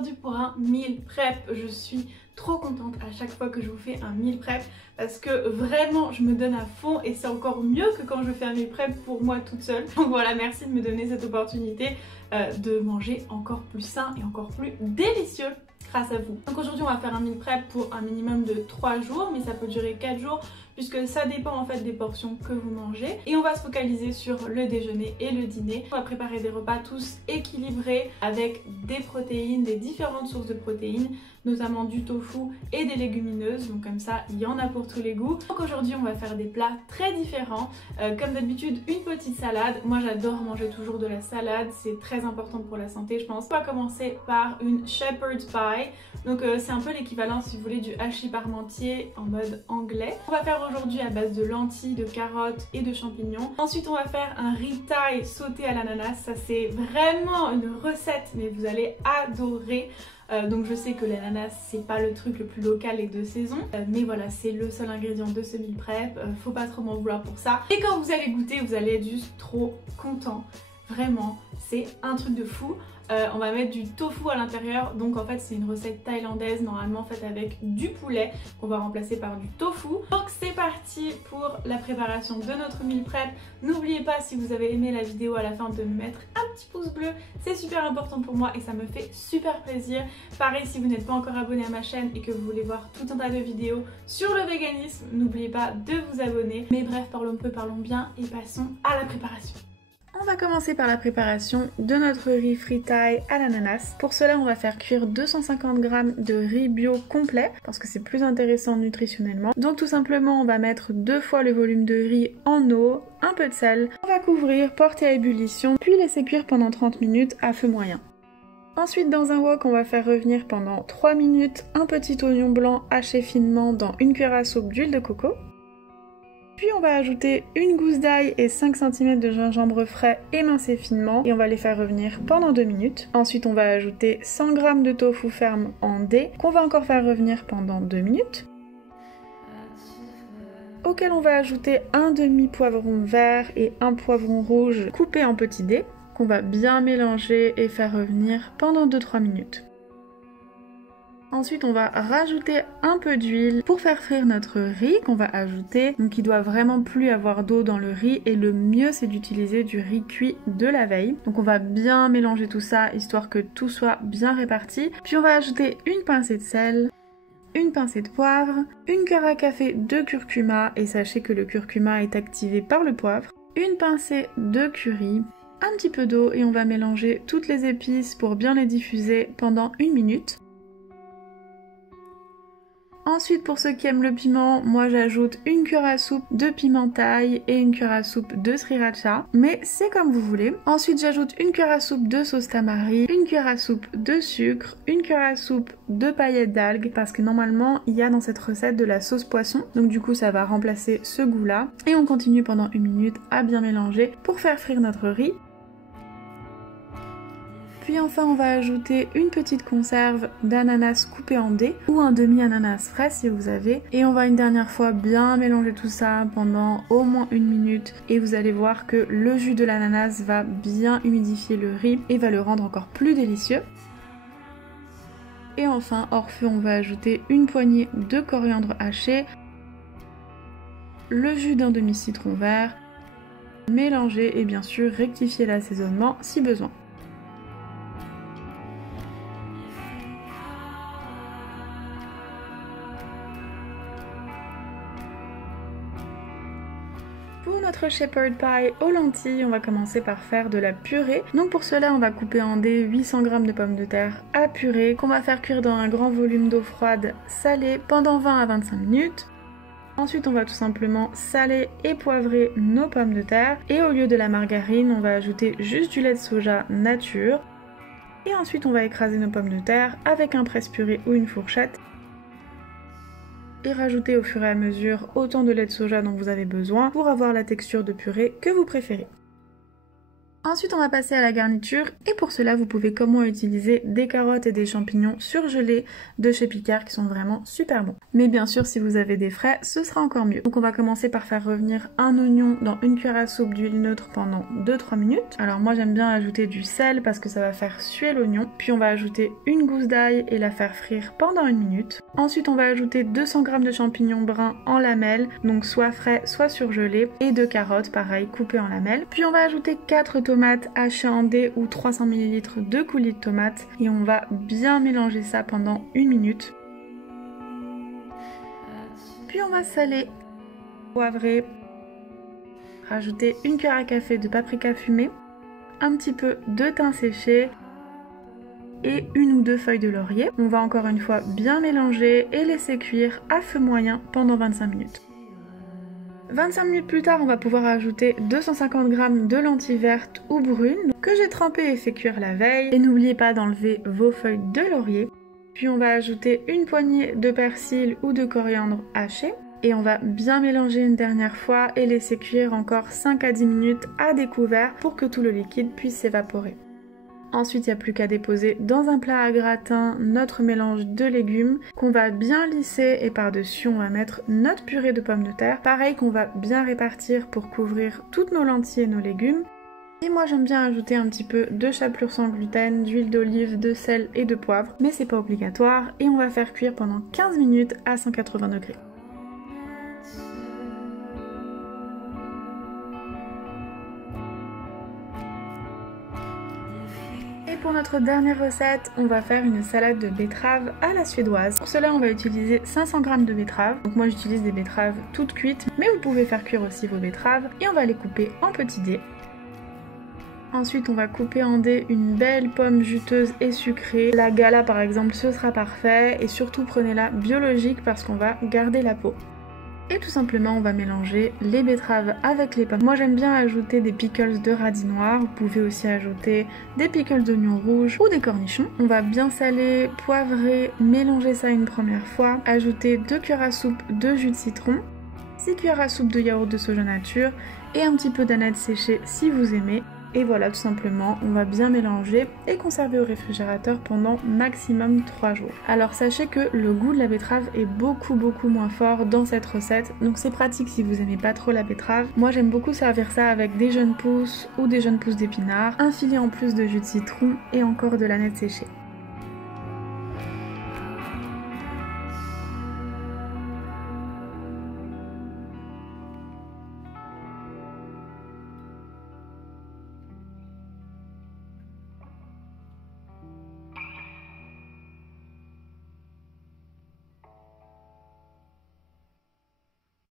aujourd'hui pour un meal prep. Je suis trop contente à chaque fois que je vous fais un meal prep parce que vraiment je me donne à fond et c'est encore mieux que quand je fais un meal prep pour moi toute seule. Donc voilà, merci de me donner cette opportunité de manger encore plus sain et encore plus délicieux grâce à vous. Donc aujourd'hui on va faire un meal prep pour un minimum de 3 jours, mais ça peut durer 4 jours puisque ça dépend en fait des portions que vous mangez. Et on va se focaliser sur le déjeuner et le dîner. On va préparer des repas tous équilibrés avec des protéines, des différentes sources de protéines, notamment du tofu et des légumineuses, donc comme ça il y en a pour tous les goûts. Donc aujourd'hui on va faire des plats très différents, comme d'habitude une petite salade. Moi j'adore manger toujours de la salade, c'est très important pour la santé je pense. On va commencer par une shepherd's pie, donc c'est un peu l'équivalent si vous voulez du hachis parmentier en mode anglais. On va faire aujourd'hui à base de lentilles, de carottes et de champignons. Ensuite on va faire un riz thai sauté à l'ananas, ça c'est vraiment une recette mais vous allez adorer. Donc je sais que l'ananas c'est pas le truc le plus local et de saison, mais voilà c'est le seul ingrédient de ce meal prep, faut pas trop m'en vouloir pour ça. Et quand vous allez goûter vous allez être juste trop content, vraiment c'est un truc de fou. On va mettre du tofu à l'intérieur, donc en fait c'est une recette thaïlandaise normalement faite avec du poulet qu'on va remplacer par du tofu. Donc c'est parti pour la préparation de notre meal prep. N'oubliez pas, si vous avez aimé la vidéo à la fin, de me mettre un petit pouce bleu, c'est super important pour moi et ça me fait super plaisir. Pareil, si vous n'êtes pas encore abonné à ma chaîne et que vous voulez voir tout un tas de vidéos sur le véganisme, n'oubliez pas de vous abonner. Mais bref, parlons peu, parlons bien et passons à la préparation. On va commencer par la préparation de notre riz frit thai à l'ananas. Pour cela, on va faire cuire 250 g de riz bio complet parce que c'est plus intéressant nutritionnellement. Donc tout simplement, on va mettre 2 fois le volume de riz en eau, un peu de sel. On va couvrir, porter à ébullition, puis laisser cuire pendant 30 minutes à feu moyen. Ensuite, dans un wok, on va faire revenir pendant 3 minutes un petit oignon blanc haché finement dans une cuillère à soupe d'huile de coco. Puis on va ajouter une gousse d'ail et 5 cm de gingembre frais émincé finement et on va les faire revenir pendant 2 minutes. Ensuite on va ajouter 100 g de tofu ferme en dés qu'on va encore faire revenir pendant 2 minutes. Auquel on va ajouter un demi-poivron vert et un poivron rouge coupé en petits dés qu'on va bien mélanger et faire revenir pendant 2-3 minutes. Ensuite on va rajouter un peu d'huile pour faire frire notre riz qu'on va ajouter. Donc il doit vraiment plus avoir d'eau dans le riz et le mieux c'est d'utiliser du riz cuit de la veille. Donc on va bien mélanger tout ça histoire que tout soit bien réparti. Puis on va ajouter une pincée de sel, une pincée de poivre, une cuillère à café de curcuma et sachez que le curcuma est activé par le poivre, une pincée de curry, un petit peu d'eau et on va mélanger toutes les épices pour bien les diffuser pendant 1 minute. Ensuite, pour ceux qui aiment le piment, moi j'ajoute une cuillère à soupe de piment thaï et une cuillère à soupe de sriracha, mais c'est comme vous voulez. Ensuite, j'ajoute une cuillère à soupe de sauce tamari, une cuillère à soupe de sucre, une cuillère à soupe de paillettes d'algues, parce que normalement il y a dans cette recette de la sauce poisson, donc du coup ça va remplacer ce goût-là. Et on continue pendant 1 minute à bien mélanger pour faire frire notre riz. Puis enfin on va ajouter une petite conserve d'ananas coupé en dés ou un demi-ananas frais si vous avez. Et on va une dernière fois bien mélanger tout ça pendant au moins 1 minute. Et vous allez voir que le jus de l'ananas va bien humidifier le riz et va le rendre encore plus délicieux. Et enfin hors feu on va ajouter une poignée de coriandre haché, le jus d'un demi-citron vert, mélanger et bien sûr rectifier l'assaisonnement si besoin. Pour notre shepherd pie aux lentilles, on va commencer par faire de la purée. Donc pour cela, on va couper en dés 800 g de pommes de terre à purée qu'on va faire cuire dans un grand volume d'eau froide salée pendant 20 à 25 minutes. Ensuite, on va tout simplement saler et poivrer nos pommes de terre et au lieu de la margarine, on va ajouter juste du lait de soja nature. Et ensuite, on va écraser nos pommes de terre avec un presse-purée ou une fourchette. Et rajouter au fur et à mesure autant de lait de soja dont vous avez besoin pour avoir la texture de purée que vous préférez. Ensuite on va passer à la garniture et pour cela vous pouvez comme moi utiliser des carottes et des champignons surgelés de chez Picard qui sont vraiment super bons. Mais bien sûr si vous avez des frais ce sera encore mieux. Donc on va commencer par faire revenir un oignon dans une cuillère à soupe d'huile neutre pendant 2-3 minutes. Alors moi j'aime bien ajouter du sel parce que ça va faire suer l'oignon. Puis on va ajouter une gousse d'ail et la faire frire pendant 1 minute. Ensuite on va ajouter 200 g de champignons bruns en lamelles, donc soit frais soit surgelés, et 2 carottes pareil coupées en lamelles. Puis on va ajouter 4 tomates hachées en dés ou 300 ml de coulis de tomates et on va bien mélanger ça pendant 1 minute. Puis on va saler, poivrer, rajouter une cuillère à café de paprika fumé, un petit peu de thym séché et 1 ou 2 feuilles de laurier. On va encore une fois bien mélanger et laisser cuire à feu moyen pendant 25 minutes. 25 minutes plus tard, on va pouvoir ajouter 250 g de lentilles vertes ou brunes que j'ai trempées et fait cuire la veille. Et n'oubliez pas d'enlever vos feuilles de laurier. Puis on va ajouter une poignée de persil ou de coriandre haché. Et on va bien mélanger une dernière fois et laisser cuire encore 5 à 10 minutes à découvert pour que tout le liquide puisse s'évaporer. Ensuite, il n'y a plus qu'à déposer dans un plat à gratin notre mélange de légumes qu'on va bien lisser et par-dessus on va mettre notre purée de pommes de terre. Pareil qu'on va bien répartir pour couvrir toutes nos lentilles et nos légumes. Et moi j'aime bien ajouter un petit peu de chapelure sans gluten, d'huile d'olive, de sel et de poivre, mais c'est pas obligatoire. Et on va faire cuire pendant 15 minutes à 180 degrés. Pour notre dernière recette, on va faire une salade de betteraves à la suédoise. Pour cela, on va utiliser 500 g de betteraves. Donc moi j'utilise des betteraves toutes cuites, mais vous pouvez faire cuire aussi vos betteraves. Et on va les couper en petits dés. Ensuite, on va couper en dés une belle pomme juteuse et sucrée. La gala par exemple, ce sera parfait. Et surtout, prenez-la biologique parce qu'on va garder la peau. Et tout simplement on va mélanger les betteraves avec les pommes. Moi j'aime bien ajouter des pickles de radis noirs, vous pouvez aussi ajouter des pickles d'oignons rouges ou des cornichons. On va bien saler, poivrer, mélanger ça une première fois, ajouter 2 cuillères à soupe de jus de citron, 6 cuillères à soupe de yaourt de soja nature et un petit peu d'aneth séchée si vous aimez. Et voilà, tout simplement, on va bien mélanger et conserver au réfrigérateur pendant maximum 3 jours. Alors sachez que le goût de la betterave est beaucoup moins fort dans cette recette, donc c'est pratique si vous aimez pas trop la betterave. Moi j'aime beaucoup servir ça avec des jeunes pousses ou des jeunes pousses d'épinards, un filet en plus de jus de citron et encore de l'aneth séchée.